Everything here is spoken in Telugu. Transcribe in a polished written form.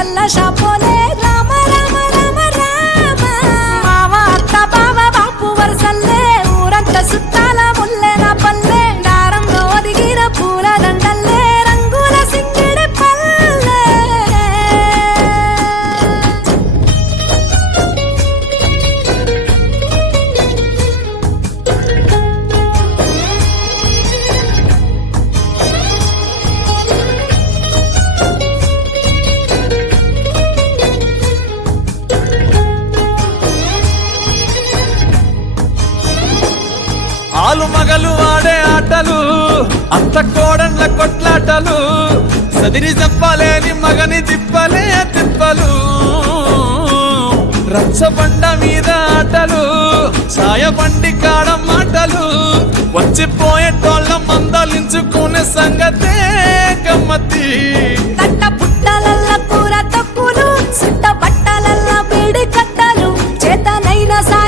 పైసల్ల షాపోలే రామ రామ రామ రామ మావ అత్త బావ బాపు వరసల్లే ఊరంతా సుట్టాల ముల్లె నా పల్లె దారంలో ఒదిగిన పూల దండల్లే రంగుల సింగిడి పల్లె ఆలు మగలు ఆడే ఆటలు అత్త కోడళ్ళ కొట్లాటలు సదిరి చెప్పలేని మగని తిప్పలే తిప్పలు రచ్చబండ మీద ఆటలు సాయబండి కాడ మాటలు వచ్చిపోయేటోళ్ళ మందలించుకునే సంగతే